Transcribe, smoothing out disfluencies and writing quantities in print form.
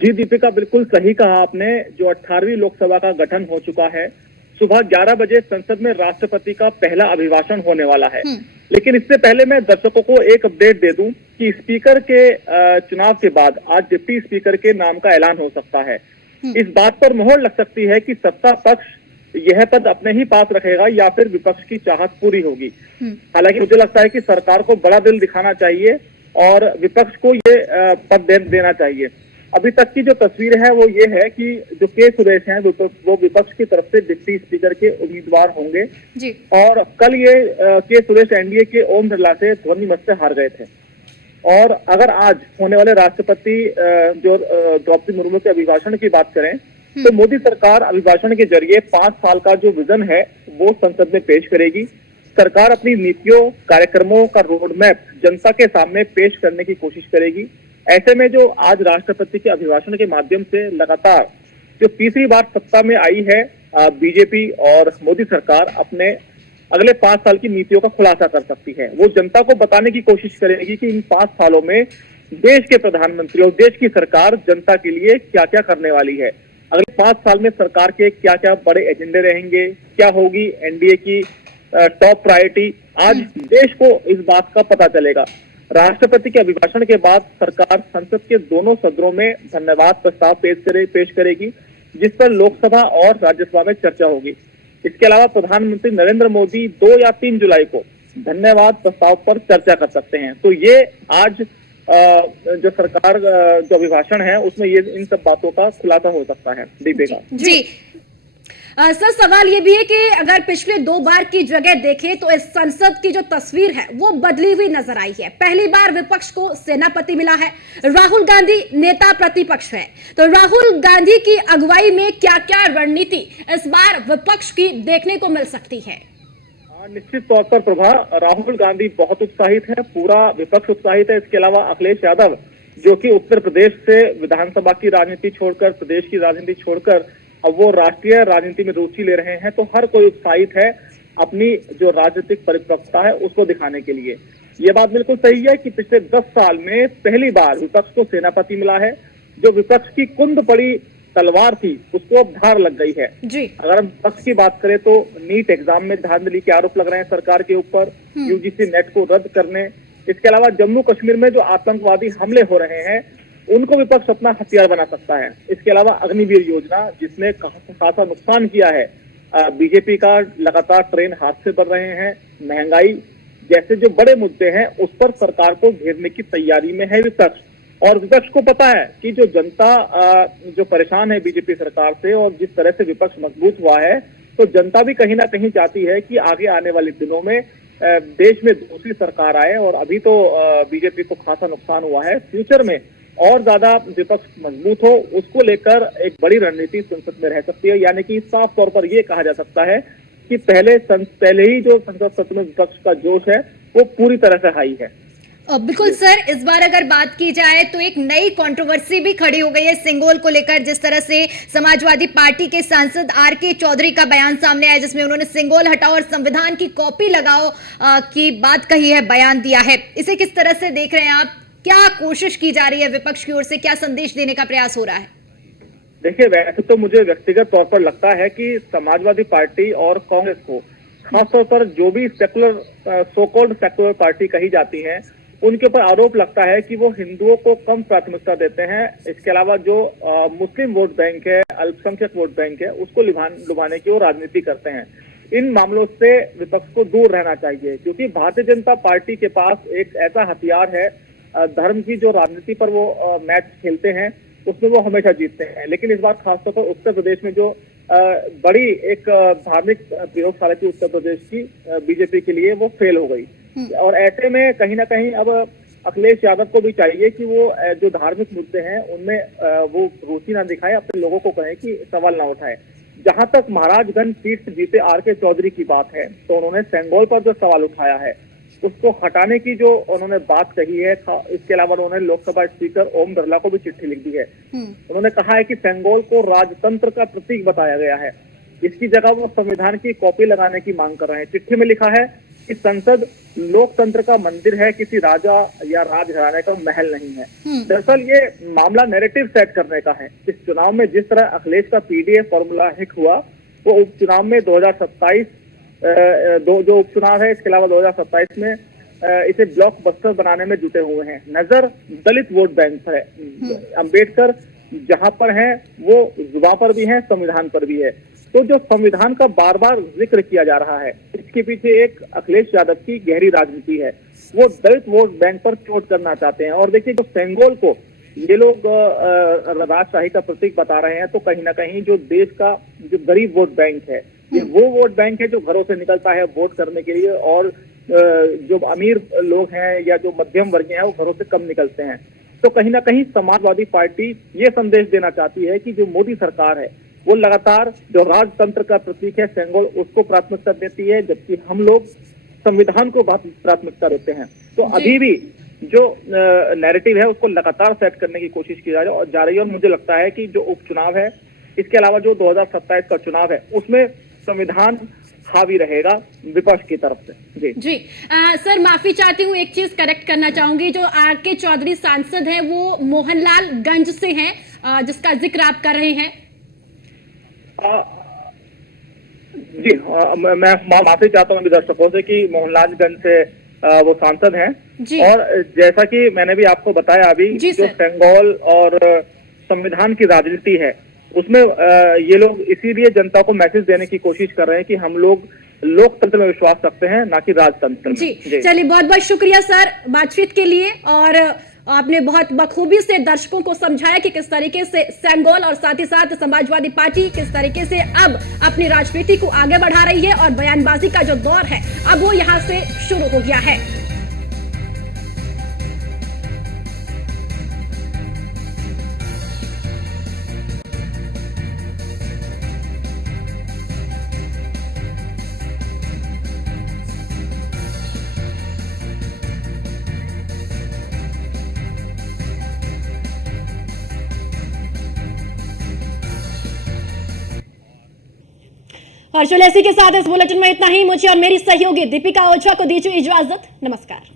जी दीपिका, बिल्कुल सही कहा आपने। जो 18वीं लोकसभा का गठन हो चुका है, सुबह 11 बजे संसद में राष्ट्रपति का पहला अभिभाषण होने वाला है। लेकिन इससे पहले मैं दर्शकों को एक अपडेट दे दूं कि स्पीकर के चुनाव के बाद आज डिप्टी स्पीकर के नाम का ऐलान हो सकता है। इस बात पर मोहर लग सकती है कि सत्ता पक्ष यह पद अपने ही पास रखेगा या फिर विपक्ष की चाहत पूरी होगी। हालांकि मुझे लगता है कि सरकार को बड़ा दिल दिखाना चाहिए और विपक्ष को ये पद देना चाहिए। अभी तक की जो तस्वीर है वो ये है कि जो के सुरेश हैं वो विपक्ष की तरफ से डिप्टी स्पीकर के उम्मीदवार होंगे जी। और कल ये के सुरेश एनडीए के ओम बिरला से ध्वनि मत से हार गए थे। और अगर आज होने वाले राष्ट्रपति जो द्रौपदी मुर्मू के अभिभाषण की बात करें तो मोदी सरकार अभिभाषण के जरिए 5 साल का जो विजन है वो संसद में पेश करेगी। सरकार अपनी नीतियों कार्यक्रमों का रोड मैप जनता के सामने पेश करने की कोशिश करेगी। ऐसे में जो आज राष्ट्रपति के अभिभाषण के माध्यम से लगातार जो तीसरी बार सत्ता में आई है बीजेपी और मोदी सरकार अपने अगले 5 साल की नीतियों का खुलासा कर सकती है। वो जनता को बताने की कोशिश करेगी कि इन 5 सालों में देश के प्रधानमंत्री और देश की सरकार जनता के लिए क्या क्या करने वाली है। अगले 5 साल में सरकार के क्या क्या बड़े एजेंडे रहेंगे, क्या होगी एनडीए की टॉप प्रायोरिटी, आज देश को इस बात का पता चलेगा। राष्ट्रपति के अभिभाषण के बाद सरकार संसद के दोनों सदनों में धन्यवाद प्रस्ताव पेश करेगी, जिस पर लोकसभा और राज्यसभा में चर्चा होगी। इसके अलावा प्रधानमंत्री नरेंद्र मोदी 2 या 3 जुलाई को धन्यवाद प्रस्ताव पर चर्चा कर सकते हैं। तो ये आज जो सरकार जो अभिभाषण है उसमें ये इन सब बातों का खुलासा हो सकता है। दीपिका जी सर, सवाल ये भी है कि अगर पिछले 2 बार की जगह देखें तो इस संसद की जो तस्वीर है वो बदली हुई नजर आई है। पहली बार विपक्ष को सेनापति मिला है, राहुल गांधी नेता प्रतिपक्ष है। तो राहुल गांधी की अगुवाई में क्या क्या रणनीति इस बार विपक्ष की देखने को मिल सकती है? निश्चित तौर पर प्रभा, राहुल गांधी बहुत उत्साहित है, पूरा विपक्ष उत्साहित है। इसके अलावा अखिलेश यादव जो कि उत्तर प्रदेश से विधानसभा की राजनीति छोड़कर, प्रदेश की राजनीति छोड़कर अब वो राष्ट्रीय राजनीति में रुचि ले रहे हैं। तो हर कोई उत्साहित है अपनी जो राजनीतिक परिपक्वता है उसको दिखाने के लिए। ये बात बिल्कुल सही है कि पिछले 10 साल में पहली बार विपक्ष को सेनापति मिला है। जो विपक्ष की कुंद पड़ी तलवार थी उसको अब धार लग गई है जी। अगर हम विपक्ष की बात करें तो नीट एग्जाम में धांधली के आरोप लग रहे हैं सरकार के ऊपर, यूजीसी नेट को रद्द करने, इसके अलावा जम्मू कश्मीर में जो आतंकवादी हमले हो रहे हैं उनको विपक्ष अपना हथियार बना सकता है। इसके अलावा अग्निवीर योजना जिसने खासा नुकसान किया है, बीजेपी का लगातार ट्रेन हाथ से बढ़ रहे हैं, महंगाई जैसे जो बड़े मुद्दे हैं उस पर सरकार को घेरने की तैयारी में है विपक्ष। और विपक्ष को पता है कि जो जनता जो परेशान है बीजेपी सरकार से और जिस तरह से विपक्ष मजबूत हुआ है तो जनता भी कहीं ना कहीं चाहती है कि आगे आने वाले दिनों में देश में दूसरी सरकार आए। और अभी तो बीजेपी को खासा नुकसान हुआ है, फ्यूचर में और ज्यादा विपक्ष मजबूत हो उसको लेकर एक बड़ी रणनीति संसद में रह सकती है। यानी कि साफ तौर पर यह कहा जा सकता है कि पहले ही जो संसद सत्र में विपक्ष का जोश है वो पूरी तरह से हाई है। बिल्कुल सर, इस बार अगर बात की जाए तो एक नई कंट्रोवर्सी भी खड़ी हो गई है सिंगोल को लेकर। जिस तरह से समाजवादी पार्टी के सांसद आर.के. चौधरी का बयान सामने आया जिसमें उन्होंने सिंगोल हटाओ और संविधान की कॉपी लगाओ की बात कही है, बयान दिया है। इसे किस तरह से देख रहे हैं आप? क्या कोशिश की जा रही है विपक्ष की ओर से, क्या संदेश देने का प्रयास हो रहा है? देखिए, वैसे तो मुझे व्यक्तिगत तौर पर लगता है कि समाजवादी पार्टी और कांग्रेस को खासतौर पर जो भी secular so called secular party कही जाती है उनके ऊपर आरोप लगता है कि वो हिंदुओं को कम प्राथमिकता देते हैं। इसके अलावा जो मुस्लिम वोट बैंक है, अल्पसंख्यक वोट बैंक है, उसको लुभाने की वो राजनीति करते हैं। इन मामलों से विपक्ष को दूर रहना चाहिए क्योंकि भारतीय जनता पार्टी के पास एक ऐसा हथियार है, धर्म की जो राजनीति पर वो मैच खेलते हैं उसमें वो हमेशा जीतते हैं। लेकिन इस बार खासतौर पर उत्तर प्रदेश में जो बड़ी एक धार्मिक प्रयोगशाला थी उत्तर प्रदेश की बीजेपी के लिए, वो फेल हो गई। और ऐसे में कहीं ना कहीं अब अखिलेश यादव को भी चाहिए कि वो जो धार्मिक मुद्दे हैं उनमें वो रुचि ना दिखाए, अपने लोगों को कहें कि सवाल ना उठाए। जहां तक महाराजगंज सीट से जीते आर.के. चौधरी की बात है तो उन्होंने सेंगोल पर जो सवाल उठाया है उसको हटाने की जो उन्होंने बात कही है। इसके अलावा उन्होंने लोकसभा स्पीकर ओम बिरला को भी चिट्ठी लिख दी है। उन्होंने कहा है कि सेंगोल को राजतंत्र का प्रतीक बताया गया है, इसकी जगह वो संविधान की कॉपी लगाने की मांग कर रहे हैं। चिट्ठी में लिखा है कि संसद लोकतंत्र का मंदिर है, किसी राजा या राजघराने का महल नहीं है। दरअसल ये मामला नैरेटिव सेट करने का है। इस चुनाव में जिस तरह अखिलेश का पीडीए फॉर्मूला हिट हुआ, वो उपचुनाव में 2027 जो उपचुनाव है, इसके अलावा 2027 में इसे ब्लॉकबस्टर बनाने में जुटे हुए हैं। नजर दलित वोट बैंक पर है। अंबेडकर जहां पर है वो जुबां पर भी है, संविधान पर भी है। तो जो संविधान का बार बार जिक्र किया जा रहा है, इसके पीछे एक अखिलेश यादव की गहरी राजनीति है। वो दलित वोट बैंक पर चोट करना चाहते हैं। और देखिए, जो सेंगोल को ये लोग राजशाही का प्रतीक बता रहे हैं, तो कहीं ना कहीं जो देश का जो गरीब वोट बैंक है, ये वो वोट बैंक है जो घरों से निकलता है वोट करने के लिए, और जो अमीर लोग हैं या जो मध्यम वर्ग हैं वो घरों से कम निकलते हैं। तो कहीं ना कहीं समाजवादी पार्टी ये संदेश देना चाहती है कि जो मोदी सरकार है वो लगातार जो राजतंत्र का प्रतीक है सेंगोल, उसको प्राथमिकता देती है, जबकि हम लोग संविधान को प्राथमिकता देते हैं। तो अभी भी जो नैरेटिव है उसको लगातार सेट करने की कोशिश की जा रही है। और मुझे लगता है कि जो उपचुनाव है, इसके अलावा जो 2027 का चुनाव है, उसमें संविधान हावी रहेगा विपक्ष की तरफ से। जी सर, माफी चाहती हूँ, एक चीज करेक्ट करना चाहूंगी। जो आर.के. चौधरी सांसद हैं वो मोहनलाल गंज से हैं, जिसका जिक्र आप कर रहे हैं। जी मैं माफी चाहता हूँ दर्शकों से कि मोहनलालगंज से वो सांसद हैं। और जैसा कि मैंने भी आपको बताया अभी, जो सेंगोल और संविधान की राजनीति है, उसमें ये लोग इसीलिए जनता को मैसेज देने की कोशिश कर रहे हैं कि हम लोग लोकतंत्र में विश्वास रखते हैं, ना कि राजतंत्र में। जी चलिए, बहुत बहुत शुक्रिया सर बातचीत के लिए। और आपने बहुत बखूबी से दर्शकों को समझाया कि किस तरीके से सेंगोल और साथ ही साथ समाजवादी पार्टी किस तरीके से अब अपनी राजनीति को आगे बढ़ा रही है, और बयानबाजी का जो दौर है अब वो यहाँ से शुरू हो गया है। और इसी के साथ इस बुलेटिन में इतना ही। मुझे और मेरी सहयोगी दीपिका ओझा को दीजिए इजाजत। नमस्कार।